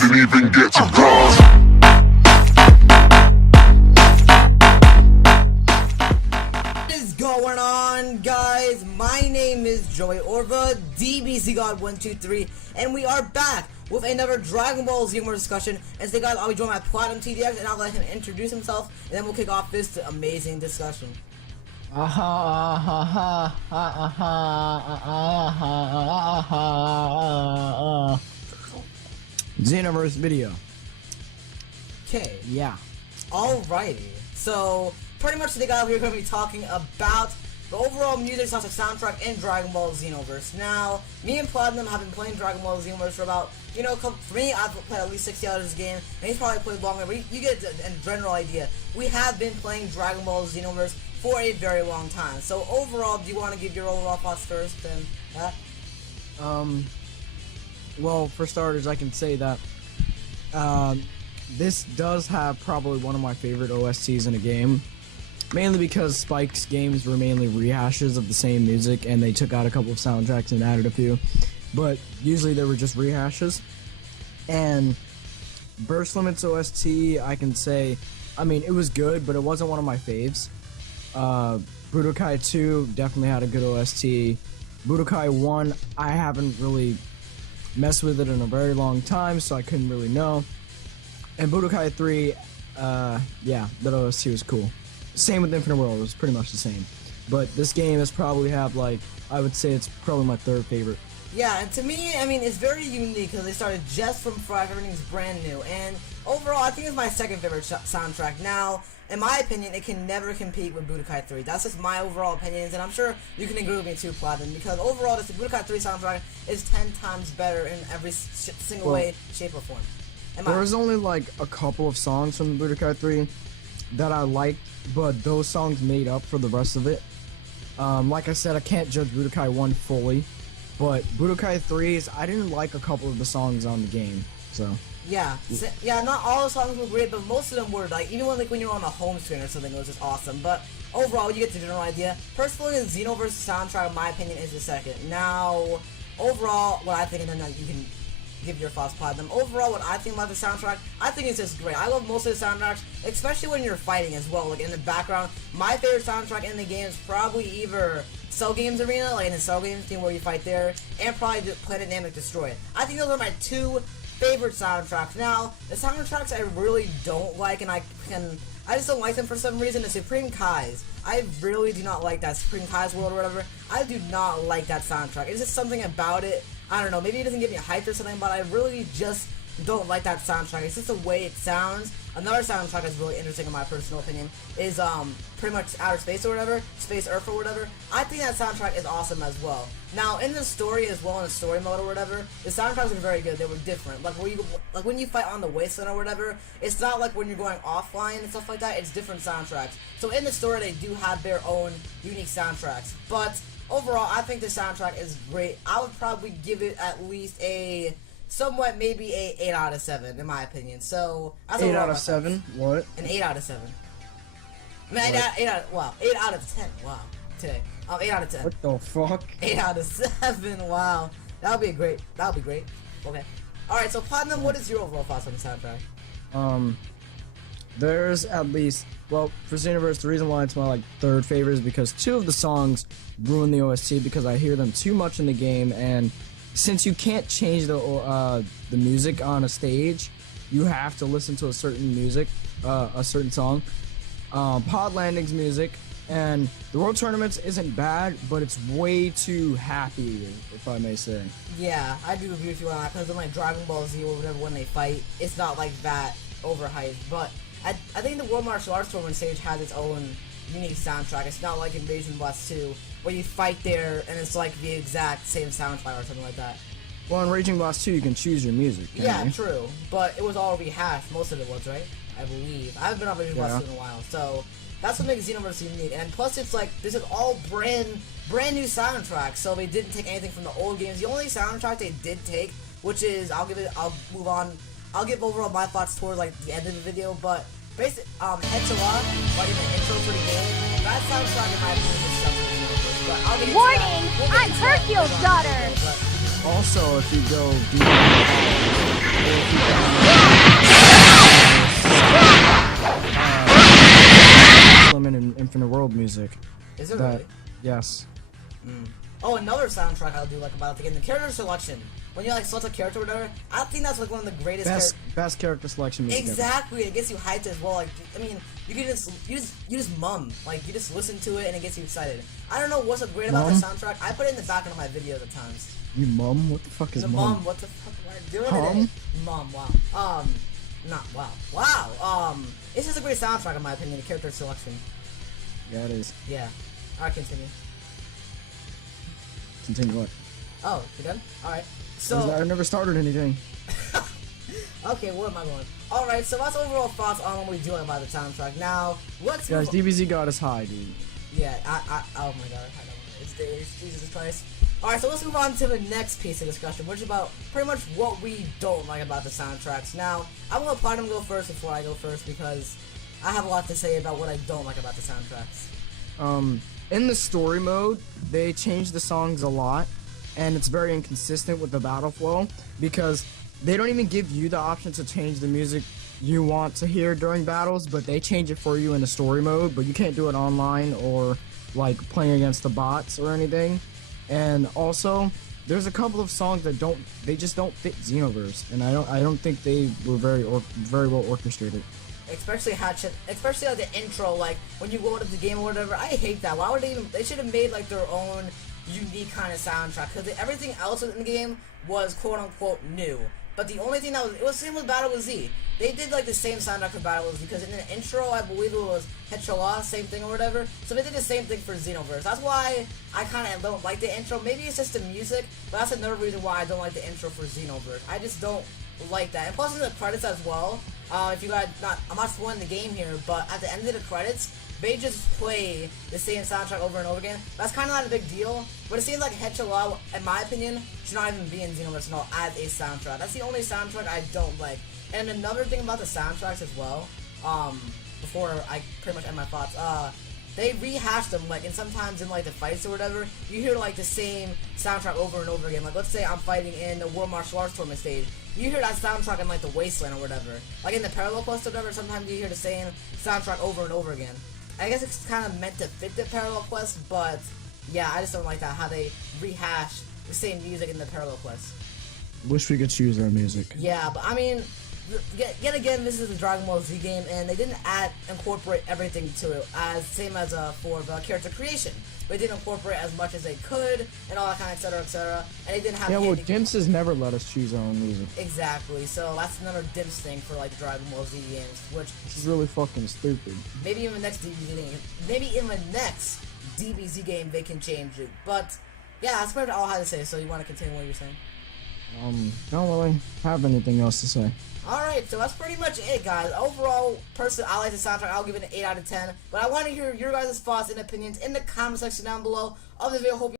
didn't even get to bronze. What is going on, guys? My name is Joey Orva, DBZ God 123, and we are back with another Dragon Ball Xenoverse discussion. And today, guys, I'll be joined by Platinum TDX, and I'll let him introduce himself, and then we'll kick off this amazing discussion. Xenoverse video. Okay. Yeah. Alrighty. So, pretty much today, guys, we're going to be talking about the overall music soundtrack in Dragon Ball Xenoverse. Now, me and Platinum have been playing Dragon Ball Xenoverse for about, for me, I've played at least 60 hours of this game, and he's probably played longer, but you get a general idea. We have been playing Dragon Ball Xenoverse for a very long time. So, overall, do you want to give your overall thoughts first, and that? Well, for starters, I can say that this does have probably one of my favorite OSTs in a game. Mainly because Spike's games were mainly rehashes of the same music, and they took out a couple of soundtracks and added a few. But usually they were just rehashes. And Burst Limit's OST, I can say, I mean, it was good, but it wasn't one of my faves. Budokai 2 definitely had a good OST. Budokai 1, I haven't really messed with it in a very long time, so I couldn't really know. And Budokai 3, yeah, that OST was cool. Same with Infinite World, it was pretty much the same. But this game has probably have, like, I would say it's probably my third favorite. Yeah, and to me, I mean, it's very unique because they started just from scratch, everything's brand new. And overall, I think it's my second favorite soundtrack. Now, in my opinion, it can never compete with Budokai 3. That's just my overall opinions, and I'm sure you can agree with me too, Platinum, because overall, this Budokai 3 soundtrack is 10 times better in every single way, shape, or form. There was only, like, a couple of songs from the Budokai 3 that I liked, but those songs made up for the rest of it. Like I said, I can't judge Budokai 1 fully, but Budokai 3's, I didn't like a couple of the songs on the game, so. Yeah, not all the songs were great, but most of them were, like, even when you're on the home screen or something, it was just awesome. But overall, you get the general idea. Personally, the Xenoverse soundtrack, in my opinion, is the second. Now, overall, what I think, and then you can give your thoughts, Platinum. Overall, what I think about the soundtrack, I think it's just great. I love most of the soundtracks, especially when you're fighting as well. Like in the background, my favorite soundtrack in the game is probably either Cell Games Arena, like in the Cell Games team where you fight there, and probably Planet Namek Destroy. I think those are my two favorite soundtracks. Now, the soundtracks I really don't like, and I just don't like them for some reason, is Supreme Kai's. I really do not like that Supreme Kai's World or whatever. I do not like that soundtrack. It's just something about it. I don't know, maybe it doesn't get me hyped or something, but I really just don't like that soundtrack. It's just the way it sounds. Another soundtrack that's really interesting in my personal opinion is pretty much Outer Space or whatever, Space Earth or whatever. I think that soundtrack is awesome as well. Now, in the story as well, in the story mode or whatever, the soundtracks are very good. They were different. Like when you fight on the Wasteland or whatever, it's not like when you're going offline and stuff like that. It's different soundtracks. So in the story, they do have their own unique soundtracks, but overall, I think the soundtrack is great. I would probably give it at least a somewhat, maybe a 8 out of 7, in my opinion. So, 8 out of 7? What? An 8 out of 7. I mean, 8 out of 10. Wow. Today. 8 out of 10. What the fuck? 8 out of 7. Wow. That would be great. That would be great. Okay. Alright, so Platinum, what is your overall thoughts on the soundtrack? There's at least, well, for Xenoverse, the reason why it's my, like, third favorite is because 2 of the songs ruin the OST because I hear them too much in the game, and since you can't change the music on a stage, you have to listen to a certain music, a certain song. Pod Landing's music, and the World Tournaments isn't bad, but it's way too happy, if I may say. Yeah, I do agree with you on that, because in like Dragon Ball Z or whatever, when they fight, it's not like that overhyped, but I think the World Martial Arts Tournament stage has its own unique soundtrack. It's not like Invasion Blast 2, where you fight there and it's like the exact same soundtrack or something like that. Well, in Raging Blast 2, you can choose your music, yeah, you? True, but it was all rehashed, most of it was, right? I believe. I haven't been on Raging Blast 2 in a while, so that's what makes Xenoverse unique. And plus, it's like, this is all brand new soundtracks, so they didn't take anything from the old games. The only soundtrack they did take, which is, I'll move on, I'll give overall my thoughts towards like the end of the video, but basically, Hetchela, like in the intro for the game, that soundtrack in my opinion is something. But I'll get Warning! I'm Hercule's daughter! Also, if you go deep, Limit and Infinite World music. Is it really? Yes. Oh, another soundtrack I do like about the game, the character selection. When you like select a character or whatever, I think that's like one of the greatest. Best character selection music. Exactly, it gets you hyped as well. Like, I mean, you just mum, like you just listen to it and it gets you excited. I don't know what's so great about the soundtrack. I put it in the background of my videos at times. You mum? What the fuck is mum? Mum, what the fuck am I doing today? Mum, wow. Not wow. Wow. It's just a great soundtrack in my opinion. The character selection. Yeah, it is. Yeah. Alright, continue. Continue what? Oh, you done? Alright. So I never started anything. Okay, where am I going? Alright, so that's overall thoughts on what we're doing about the soundtrack. Now, let's guys, DBZ got us high, dude. Yeah, oh my god, I know. It's Jesus Christ. Alright, so let's move on to the next piece of discussion, which is about pretty much what we don't like about the soundtracks. Now, I'm gonna let Platinum go first before I go first because I have a lot to say about what I don't like about the soundtracks. In the story mode, they changed the songs a lot, and it's very inconsistent with the battle flow because they don't even give you the option to change the music you want to hear during battles, but they change it for you in the story mode, but you can't do it online or like playing against the bots or anything. And also, there's a couple of songs that just don't fit Xenoverse, and I don't think they were very well orchestrated. Especially like the intro, like when you go into the game or whatever. I hate that. Why would they should have made like their own unique kind of soundtrack, because everything else in the game was quote unquote new. But the only thing it was same with Battle with Z. They did like the same soundtrack for Battle with Z, because in the intro I believe it was Hechola, same thing or whatever. So they did the same thing for Xenoverse. That's why I kind of don't like the intro. Maybe it's just the music, but that's another reason why I don't like the intro for Xenoverse. I just don't like that. And plus in the credits as well. If you guys I'm not spoiling the game here, but at the end of the credits, they just play the same soundtrack over and over again. That's kind of not a big deal, but it seems like Hechola, in my opinion, should not even be in Xenoverse at all as a soundtrack. That's the only soundtrack I don't like. And another thing about the soundtracks as well, before I pretty much end my thoughts, they rehash them, like, and sometimes in, like, the fights or whatever, you hear, like, the same soundtrack over and over again. Like, let's say I'm fighting in the World Martial Arts Tournament stage. You hear that soundtrack in, like, the Wasteland or whatever. Like, in the Parallel Quest or whatever, sometimes you hear the same soundtrack over and over again. I guess it's kind of meant to fit the Parallel Quest, but, yeah, I just don't like that, how they rehash the same music in the Parallel Quest. Wish we could choose our music. Yeah, but, I mean, yet again, this is the Dragon Ball Z game, and they didn't incorporate everything to it, same as for the character creation. They didn't incorporate as much as they could, and all that kind of etc, etc. And they didn't have. Yeah, well, Dimps has never let us choose our own music. Exactly. So that's another Dimps thing for like Dragon Ball Z games, which is really fucking stupid. Maybe in the next DBZ game, they can change it. But yeah, that's pretty much all I had to say. So you want to continue what you're saying? Don't really have anything else to say. Alright, so that's pretty much it, guys. Overall, personally, I like the soundtrack. I'll give it an 8 out of 10. But I want to hear your guys' thoughts and opinions in the comment section down below of the video. Hope you